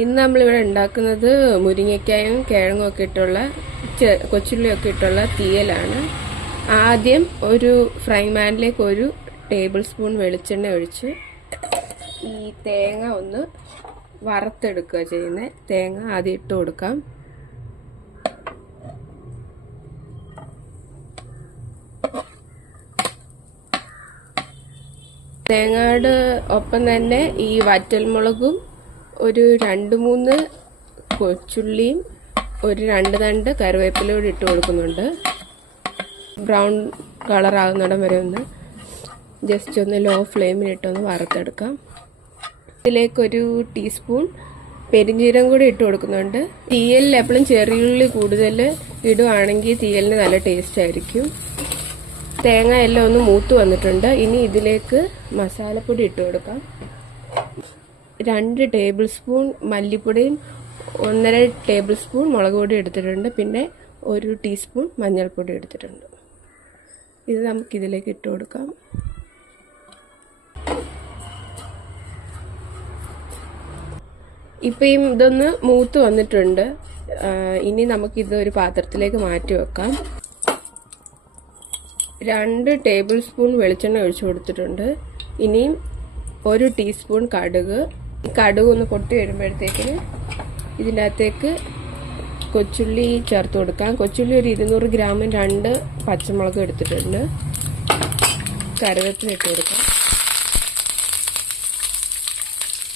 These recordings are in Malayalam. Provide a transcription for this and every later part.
ഇന്ന് നമ്മളിവിടെ ഉണ്ടാക്കുന്നത് മുരിങ്ങയ്ക്കായും കിഴങ്ങും ഒക്കെ ഇട്ടുള്ള കൊച്ചുള്ളിയൊക്കെ ഇട്ടുള്ള തീയലാണ്. ആദ്യം ഒരു ഫ്രൈ പാനിലേക്ക് 1 ടേബിൾ സ്പൂൺ വെളിച്ചെണ്ണ ഒഴിച്ച് ഈ തേങ്ങ ഒന്ന് വറുത്തെടുക്കുക ചെയ്യുന്നത്. തേങ്ങ ആദ്യം ഇട്ട് കൊടുക്കാം. തേങ്ങയുടെ ഒപ്പം തന്നെ ഈ വറ്റൽമുളകും ഒരു 2-3 കൊച്ചുള്ളിയും ഒരു 2 തണ്ട് കറിവേപ്പിലയോട് ഇട്ട് കൊടുക്കുന്നുണ്ട്. ബ്രൗൺ കളർ ആകുന്നിടം വരെ ഒന്ന് ജസ്റ്റ് ഒന്ന് ലോ ഫ്ലെയിമിലിട്ടൊന്ന് വറുത്തെടുക്കാം. ഇതിലേക്ക് 1 ടീസ്പൂൺ പെരിഞ്ജീരകം കൂടി ഇട്ട് കൊടുക്കുന്നുണ്ട്. തീയലിൽ എപ്പോഴും ചെറിയുള്ളി കൂടുതൽ ഇടുവാണെങ്കിൽ തീയലിന് നല്ല ടേസ്റ്റ് ആയിരിക്കും. തേങ്ങ എല്ലാം ഒന്ന് മൂത്ത് വന്നിട്ടുണ്ട്. ഇനി ഇതിലേക്ക് മസാലപ്പൊടി ഇട്ട് കൊടുക്കാം. 2 ടേബിൾ സ്പൂൺ മല്ലിപ്പൊടിയും 1.5 ടേബിൾ സ്പൂൺ മുളക് പൊടി എടുത്തിട്ടുണ്ട്. പിന്നെ 1 ടീസ്പൂൺ മഞ്ഞൾപ്പൊടി എടുത്തിട്ടുണ്ട്. ഇത് നമുക്കിതിലേക്ക് ഇട്ട് കൊടുക്കാം. ഇപ്പം ഇതൊന്ന് മൂത്ത് വന്നിട്ടുണ്ട്. ഇനി നമുക്കിത് ഒരു പാത്രത്തിലേക്ക് മാറ്റി വെക്കാം. 2 ടേബിൾ സ്പൂൺ വെളിച്ചെണ്ണ ഒഴിച്ചു കൊടുത്തിട്ടുണ്ട്. ഇനിയും 1 ടീസ്പൂൺ കടുക്. കടുക് ഒന്ന് പൊട്ടി വരുമ്പോഴത്തേക്കിന് ഇതിൻ്റെ അകത്തേക്ക് കൊച്ചുള്ളി ചേർത്ത് കൊടുക്കാം. കൊച്ചുള്ളി ഒരു 200 ഗ്രാമും 2 പച്ചമുളകും എടുത്തിട്ടുണ്ട്. കറിവേപ്പില ഇട്ട് കൊടുക്കാം.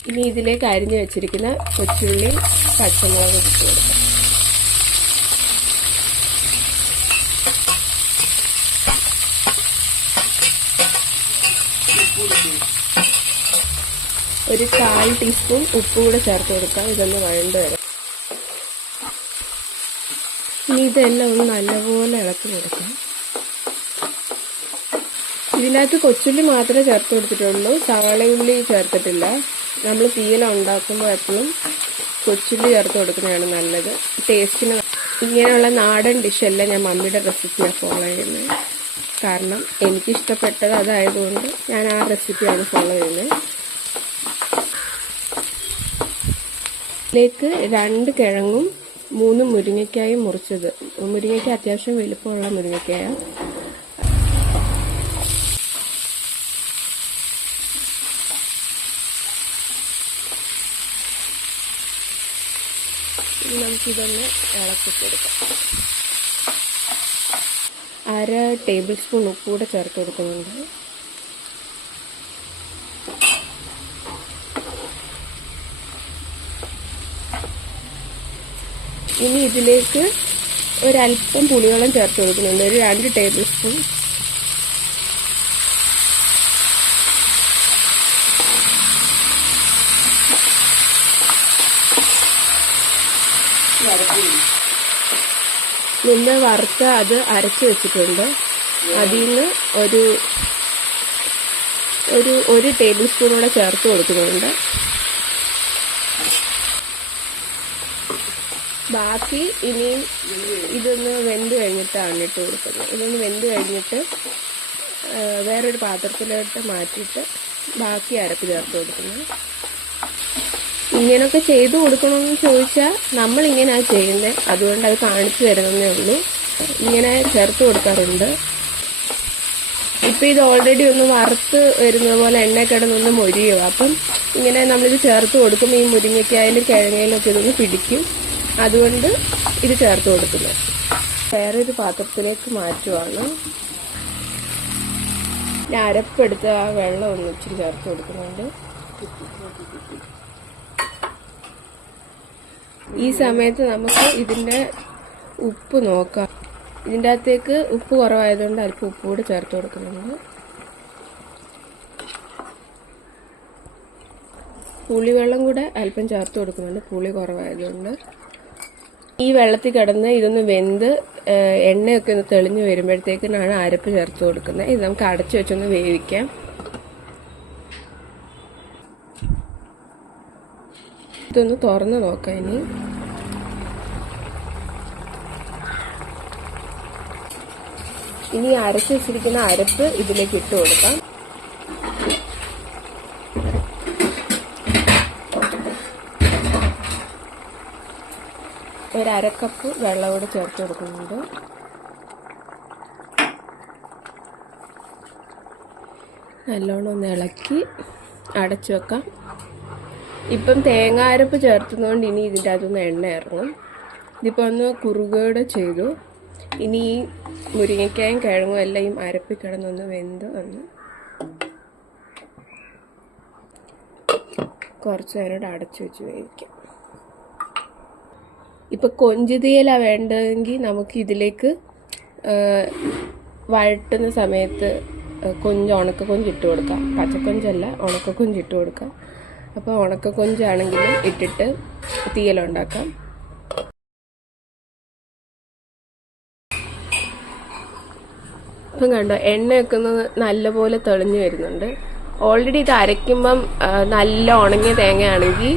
ഇനി ഇതിലേക്ക് അരിഞ്ഞു വെച്ചിരിക്കുന്ന കൊച്ചുള്ളി പച്ചമുളക് ഇട്ട് കൊടുക്കാം. ഒരു 1/4 ടീസ്പൂൺ ഉപ്പ് കൂടെ ചേർത്ത് കൊടുക്കാം. ഇതൊന്ന് വഴണ്ട് വരാം. ഇനി ഇതെല്ലാം ഒന്ന് നല്ലപോലെ ഇളക്കി കൊടുക്കാം. ഇതിനകത്ത് കൊച്ചുള്ളി മാത്രമേ ചേർത്ത് കൊടുത്തിട്ടുള്ളൂ, സവാളയുള്ളി ചേർത്തിട്ടില്ല. നമ്മൾ തീയല ഉണ്ടാക്കുമ്പോൾ എപ്പോഴും കൊച്ചുള്ളി ചേർത്ത് കൊടുക്കുന്നതാണ് നല്ലത് ടേസ്റ്റിന്. ഇങ്ങനെയുള്ള നാടൻ ഡിഷെല്ലാം ഞാൻ മമ്മിയുടെ റെസിപ്പിയാണ് ഫോളോ ചെയ്യുന്നത്. കാരണം എനിക്കിഷ്ടപ്പെട്ടത് അതായതുകൊണ്ട് ഞാൻ ആ റെസിപ്പിയാണ് ഫോളോ ചെയ്യുന്നത്. ഇതിലേക്ക് 2 കിഴങ്ങും 3 മുരിങ്ങയ്ക്കായും മുറിച്ചത്. മുരിങ്ങയ്ക്ക അത്യാവശ്യം വലുപ്പമുള്ള മുരിങ്ങയ്ക്കായ. നമുക്കിതൊന്ന് ഇളക്കിക്കൊടുക്കാം. 1/2 ടേബിൾ സ്പൂൺ ഉപ്പ് കൂടെ ചേർത്ത് കൊടുക്കുന്നുണ്ട്. ഇനി ഇതിലേക്ക് ഒരല്പം പുളിവെള്ളം ചേർത്ത് കൊടുക്കുന്നുണ്ട്. ഒരു 2 ടേബിൾ സ്പൂൺ. മുന്നേ വറുത്ത് അത് അരച്ച് വെച്ചിട്ടുണ്ട്. അതിൽ നിന്ന് ഒരു ടേബിൾ സ്പൂൺ കൂടെ ചേർത്ത് കൊടുക്കുന്നുണ്ട്. ബാക്കി ഇനിയും ഇതൊന്ന് വെന്ത് കഴിഞ്ഞിട്ടാണ് ഇട്ട് കൊടുക്കുന്നത്. ഇതൊന്ന് വെന്ത് കഴിഞ്ഞിട്ട് വേറൊരു പാത്രത്തിലോട്ട് മാറ്റിയിട്ട് ബാക്കി അരപ്പ് ചേർത്ത് കൊടുക്കുന്നത്. ഇങ്ങനെയൊക്കെ ചെയ്തു കൊടുക്കണമെന്ന് ചോദിച്ചാൽ നമ്മളിങ്ങനെയാണ് ചെയ്യുന്നത്. അതുകൊണ്ട് അത് കാണിച്ചു തരുന്നതേ ഉള്ളൂ. ഇങ്ങനെ ചേർത്ത് കൊടുക്കാറുണ്ട്. ഇപ്പം ഇത് ഓൾറെഡി ഒന്ന് വറുത്ത് വരുന്നത് പോലെ എണ്ണ കിടന്നൊന്ന് മൊരിയും. അപ്പം ഇങ്ങനെ നമ്മളിത് ചേർത്ത് കൊടുക്കുമ്പോൾ ഈ മുരിങ്ങയ്ക്കായാലും കിഴങ്ങയിലും ഒക്കെ ഇതൊന്ന് പിടിക്കും. അതുകൊണ്ട് ഇത് ചേർത്ത് കൊടുക്കുന്നത്. വേറൊരു പാത്രത്തിലേക്ക് മാറ്റുവാണ്. ഞാൻ അരപ്പെടുത്ത ആ വെള്ളം ഒന്ന് ഇച്ചിരി ചേർത്ത് കൊടുക്കുന്നുണ്ട്. ഈ സമയത്ത് നമുക്ക് ഇതിൻ്റെ ഉപ്പ് നോക്കാം. ഇതിൻ്റെ അകത്തേക്ക് ഉപ്പ് കുറവായതുകൊണ്ട് അല്പം ഉപ്പ് കൂടി ചേർത്ത് കൊടുക്കുന്നുണ്ട്. പുളിവെള്ളം കൂടെ അല്പം ചേർത്ത് കൊടുക്കുന്നുണ്ട്, പുളി കുറവായതുകൊണ്ട്. ഈ വെള്ളത്തിൽ കിടന്ന് ഇതൊന്ന് വെന്ത് എണ്ണയൊക്കെ ഒന്ന് തെളിഞ്ഞ് വരുമ്പോഴത്തേക്കിനാണ് അരപ്പ് ചേർത്ത് കൊടുക്കുന്നത്. ഇത് നമുക്ക് അടച്ചു വെച്ചൊന്ന് വേവിക്കാം. ഇതൊന്ന് തുറന്ന് നോക്കാം. ഇനി അരച്ച് വെച്ചിരിക്കുന്ന അരപ്പ് ഇതിലേക്ക് ഇട്ട് കൊടുക്കാം. ഒരു 1/2 കപ്പ് വെള്ളം കൂടെ ചേർത്ത് കൊടുക്കുന്നുണ്ട്. നല്ലോണം ഒന്ന് ഇളക്കി അടച്ചു വെക്കാം. ഇപ്പം തേങ്ങ അരപ്പ് ചേർത്തുന്നതുകൊണ്ട് ഇനി ഇതിൻ്റെ അകത്തുനിന്ന് എണ്ണ ഇറങ്ങും. ഇതിപ്പോൾ ഒന്ന് കുറുകയോടെ ചെയ്തു. ഇനി ഈ മുരിങ്ങയ്ക്കായും കിഴങ്ങും എല്ലാം ഈ അരപ്പിൽ കിടന്നൊന്ന് വെന്ത് വന്ന് കുറച്ച് നേരം അടച്ചു വെച്ച് വേവിക്കാം. ഇപ്പം കൊഞ്ചുതീയലാണ് വേണ്ടതെങ്കിൽ നമുക്ക് ഇതിലേക്ക് വഴട്ടുന്ന സമയത്ത് ഉണക്കക്കൊഞ്ച് ഇട്ട് കൊടുക്കാം. പച്ചക്കൊഞ്ചല്ല, ഉണക്കക്കൊഞ്ച് ഇട്ട് കൊടുക്കാം. അപ്പോൾ ഉണക്കക്കൊഞ്ചാണെങ്കിലും ഇട്ടിട്ട് തീയലുണ്ടാക്കാം. ഇപ്പം കണ്ടോ, എണ്ണ വെക്കുന്നത് നല്ലപോലെ തെളിഞ്ഞു വരുന്നുണ്ട്. ഓൾറെഡി ഇത് അരയ്ക്കുമ്പം നല്ല ഉണങ്ങിയ തേങ്ങയാണെങ്കിൽ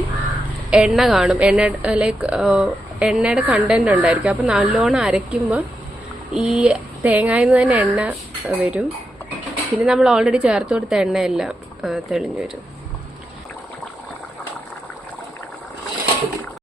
എണ്ണ കാണും, എണ്ണയുടെ കണ്ടന്റ് ഉണ്ടായിരിക്കും. അപ്പം നല്ലോണം അരയ്ക്കുമ്പോൾ ഈ തേങ്ങയിൽ നിന്ന് തന്നെ എണ്ണ വരും. പിന്നെ നമ്മൾ ഓൾറെഡി ചേർത്ത് കൊടുത്ത എണ്ണയെല്ലാം തെളിഞ്ഞു വരും.